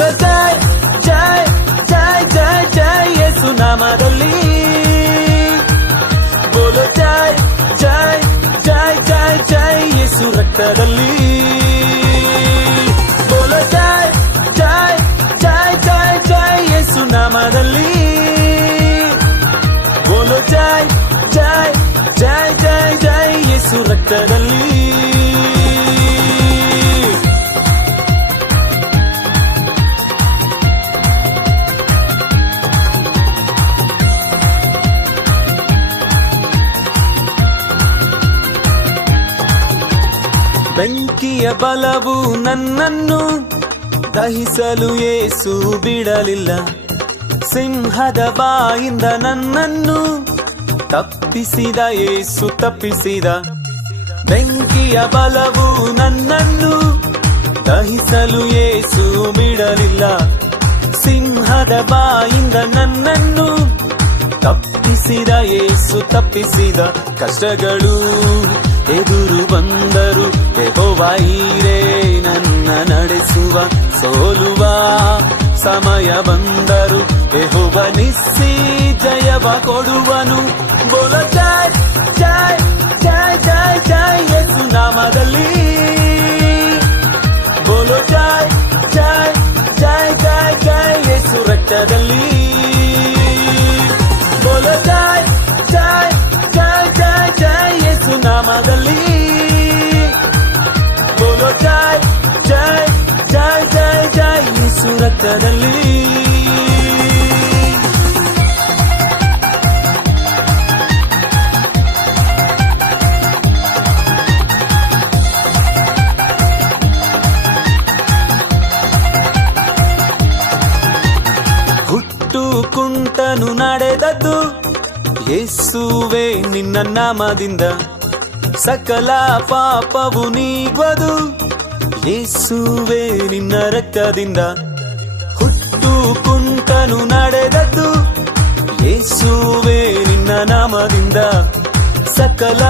ಬೋಲೋ ಜೈ ಜೈ ಜೈ ಜೈ ಜೈ ಯೇಸು ನಾಮದಲ್ಲಿ ಬೋಲೋ ಜೈ ಜೈ ಜೈ ಜೈ ಜೈ ಯೇಸು ರಕ್ತದಲ್ಲಿ ಬೋಲೋ ಜೈ ಜೈ ಜೈ ಜೈ ಜೈ ಯೇಸು ನಾಮದಲ್ಲಿ ಬೋಲೋ ಜೈ ಜೈ ಜೈ ಜೈ ಜೈ ಯೇಸು ರಕ್ತದಲ್ಲಿ ಬೆಂಕಿಯ ಬಲವು ನನ್ನನ್ನು ದಹಿಸಲು ಏಸು ಬಿಡಲಿಲ್ಲ. ಸಿಂಹದ ಬಾಯಿಂದ ನನ್ನನ್ನು ತಪ್ಪಿಸಿದ, ಏಸು ತಪ್ಪಿಸಿದ. ಬೆಂಕಿಯ ಬಲವು ನನ್ನನ್ನು ದಹಿಸಲು ಏಸು ಬಿಡಲಿಲ್ಲ. ಸಿಂಹದ ಬಾಯಿಂದ ನನ್ನನ್ನು ತಪ್ಪಿಸಿದ, ಏಸು ತಪ್ಪಿಸಿದ ಕಷ್ಟಗಳು. ಎದುರು ಬಂದರು ಯೆಹೋವಾಯೀರೇ ನನ್ನ ನಡೆಸುವ, ಸೋಲುವ ಸಮಯ ಬಂದರು. ಯೆಹೋವ ನಿಸ್ಸಿ ಜಯವ ಕೊಡುವನು. ಬೋಲ ಜಯ ಜಯ ಜಯ ಜಯ ಜಯ ಯೇಸು ನಾಮದಲ್ಲಿ. ಬೋಲೋ ಜಯ ಜಯ ಜಯ ಜಯ ಜಯ ಯೇಸು ರಕ್ತದಲ್ಲಿ. ನಾಮದಲ್ಲಿ ಬೋಲೋ ಜೈ ಜೈ ಜೈ ಜೈ ಜೈ ಯೇಸು ರಕ್ತದಲ್ಲಿ. ಹುಟ್ಟು ಕುಂಟನು ನಡೆದದ್ದು. ಯೇಸುವೆ ನಿನ್ನ ನಾಮದಿಂದ. ಸಕಲ ಪಾಪವು ನೀಗುವುದು ಯೇಸುವೆ ನಿನ್ನ ರಕ್ತದಿಂದ ಹುಟ್ಟು ಕುಂಟನು ನಡೆದದ್ದು ಯೇಸುವೆ ನಿನ್ನ ನಾಮದಿಂದ ಸಕಲ